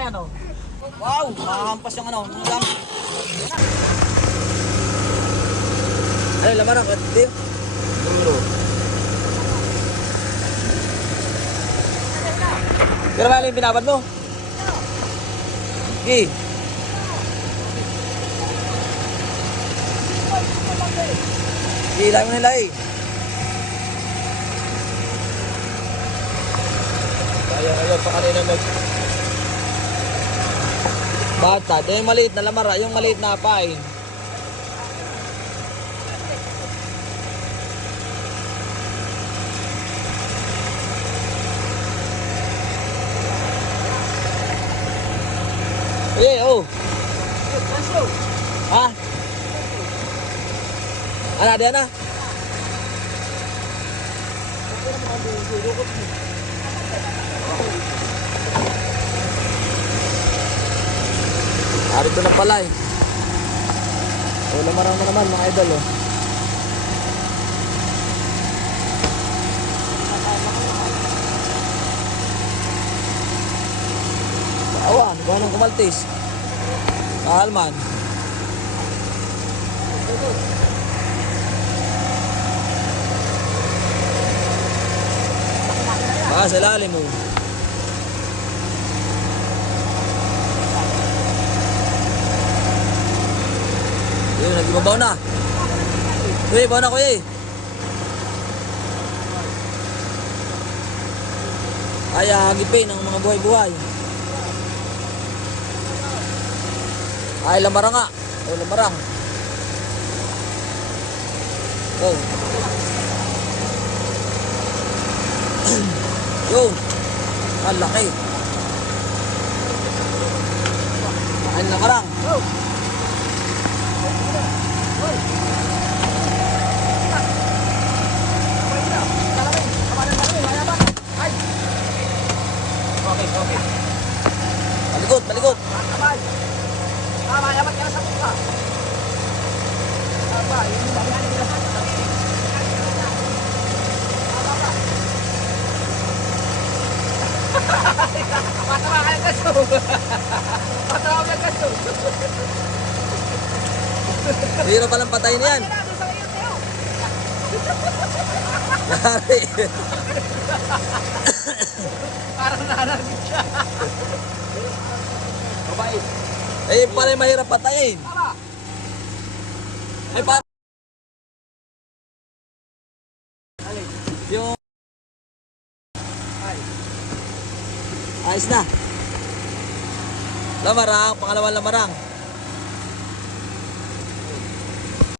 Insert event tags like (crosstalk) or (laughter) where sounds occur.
Nakalaki ano? Wow, makakampas yung ano. Ang dami. Ano, lamarang ka, di? Duro. Pero wala yung binabad mo? Gi, lang mo nila eh. Ayaw, ayaw pa kanina mag... Bata, yung maliit na lamara, yung maliit na pain. Eh, oh. Ha? Ano, di na? Arito na pala eh. Oh, lamarang mo naman mga idol oh. Awan, buwan ng kumaltis. Mahal man. Baka sa lalim mo. Yun, nag-ibabaw na. Uy, bawa na kuya eh. Ay, agipin ng mga buhay-buhay. Ay, lamarang nga. O, lamarang. Oh. (clears throat) Yo. Ang laki. Ay, lamarang. Okay, Balikot, balikot. Tama, dapat ka sa mukha. Tama, yun yung bagay nila. Patayin yan. Para na siya. Babae. Eh, pala mahirap patayin. Tama. Ay, pa... Yung... Ayos na. Lamarang, pangalawang lamarang.